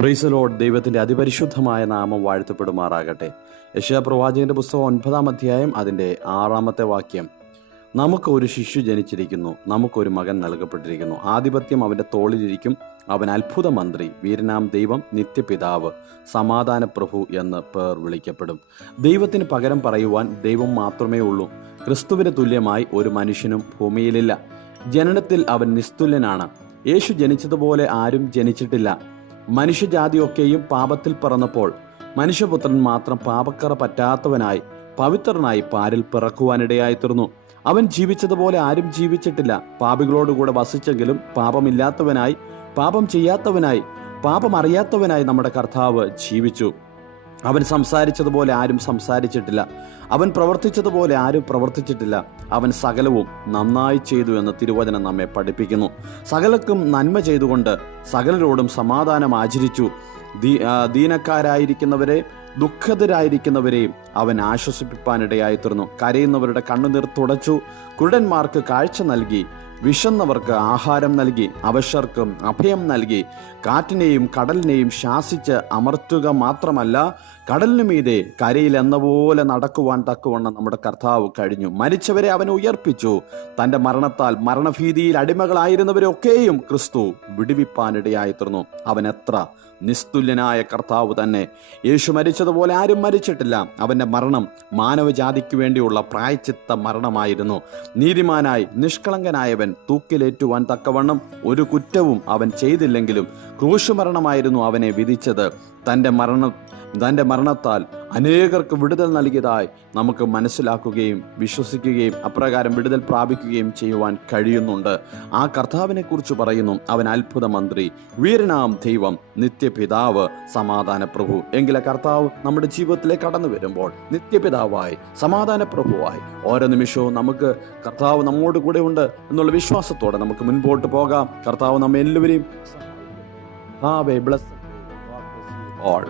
Praise the Lord. ദൈവത്തിൻ്റെ അതിപരിശുദ്ധമായ നാമം വാഴ്ത്തപ്പെടുമാറാകട്ടെ. യെശയ്യാ പ്രവാചകന്റെ പുസ്തകം 9-ാം അധ്യായം അതിൻ്റെ 6-ാമത്തെ വാക്യം. നമുക്ക് ഒരു ശിശു ജനിച്ചിരിക്കുന്നു, നമുക്കൊരു മകൻ നൽകപ്പെട്ടിരിക്കുന്നു. ആധിപത്യം അവൻ്റെ തോളിലിരിക്കും. അവൻ അത്ഭുത മന്ത്രി, വീരനാം ദൈവം, നിത്യപിതാവ്, സമാധാന പ്രഭു എന്ന് പേർ വിളിക്കപ്പെടും. ദൈവത്തിന് പകരം പറയുവാൻ ദൈവം മാത്രമേ ഉള്ളൂ. ക്രിസ്തുവിന് തുല്യമായി ഒരു മനുഷ്യനും ഭൂമിയിലില്ല. ജനനത്തിൽ അവൻ നിസ്തുല്യനാണ്. യേശു ജനിച്ചതുപോലെ ആരും ജനിച്ചിട്ടില്ല. മനുഷ്യജാതിയൊക്കെയും പാപത്തിൽ പിറന്നപ്പോൾ മനുഷ്യപുത്രൻ മാത്രം പാപക്കറ പറ്റാത്തവനായി പവിത്രനായി പാരിൽ പിറക്കുവാനിടയായി തീർന്നു. അവൻ ജീവിച്ചതുപോലെ ആരും ജീവിച്ചിട്ടില്ല. പാപികളോടുകൂടെ വസിച്ചെങ്കിലും പാപമില്ലാത്തവനായി, പാപം ചെയ്യാത്തവനായി, പാപം അറിയാത്തവനായി നമ്മുടെ കർത്താവ് ജീവിച്ചു. അവൻ സംസാരിച്ചതുപോലെ ആരും സംസാരിച്ചിട്ടില്ല. അവൻ പ്രവർത്തിച്ചതുപോലെ ആരും പ്രവർത്തിച്ചിട്ടില്ല. അവൻ സകലവും നന്നായി ചെയ്തു എന്ന് തിരുവചനം നമ്മെ പഠിപ്പിക്കുന്നു. സകലർക്കും നന്മ ചെയ്തുകൊണ്ട് സകലരോടും സമാധാനം ആചരിച്ചു. ദീനക്കാരായിരിക്കുന്നവരെ, ദുഃഖിതരായിരിക്കുന്നവരെയും അവൻ ആശ്വസിപ്പിപ്പാനിടയായി തീർന്നു. കരയുന്നവരുടെ കണ്ണുനീർ തുടച്ചു. കുരുടന്മാർക്ക് കാഴ്ച നൽകി. വിശന്നവർക്ക് ആഹാരം നൽകി. അവശർക്കും അഭയം നൽകി. കാറ്റിനെയും കടലിനെയും ശാസിച്ച് അമർത്തുക മാത്രമല്ല, കടലിനു മീതെ കരയിൽ എന്ന പോലെ നടക്കുവാൻ തക്കവണ്ണം നമ്മുടെ കർത്താവ് കഴിഞ്ഞു. മരിച്ചവരെ അവൻ ഉയർപ്പിച്ചു. തൻ്റെ മരണത്താൽ മരണഭീതിയിൽ അടിമകളായിരുന്നവരൊക്കെയും ക്രിസ്തു വിടുവിപ്പാനിടയായി തീർന്നു. അവൻ എത്ര നിസ്തുല്യനായ കർത്താവ് തന്നെ. യേശു മരിച്ചതുപോലെ ആരും മരിച്ചിട്ടില്ല. അവൻ്റെ മരണം മാനവജാതിക്ക് വേണ്ടിയുള്ള പ്രായശ്ചിത്ത മരണമായിരുന്നു. നീതിമാനായി നിഷ്കളങ്കനായവൻ തൂക്കിലേറ്റുവാൻ തക്കവണ്ണം ഒരു കുറ്റവും അവൻ ചെയ്തില്ലെങ്കിലും ക്രൂശുമരണമായിരുന്നു അവനെ വിധിച്ചത്. തൻ്റെ മരണത്താൽ അനേകർക്ക് വിടുതൽ നൽകിയതായി നമുക്ക് മനസ്സിലാക്കുകയും വിശ്വസിക്കുകയും അപ്രകാരം വിടുതൽ പ്രാപിക്കുകയും ചെയ്യുവാൻ കഴിയുന്നുണ്ട്. ആ കർത്താവിനെ കുറിച്ച് പറയുന്നു, അവൻ അത്ഭുത മന്ത്രി, വീരനാം ദൈവം, നിത്യപിതാവ്, സമാധാന പ്രഭു. എങ്കിലെ കർത്താവ് നമ്മുടെ ജീവിതത്തിലേക്ക് കടന്നു വരുമ്പോൾ നിത്യപിതാവായി, സമാധാന പ്രഭുവായി ഓരോ നിമിഷവും നമുക്ക് കർത്താവ് നമ്മോട് കൂടെ ഉണ്ട് എന്നുള്ള വിശ്വാസത്തോടെ നമുക്ക് മുൻപോട്ട് പോകാം. കർത്താവ് നമ്മെ എല്ലാവരെയും ബ്ലസ് ഓൾ.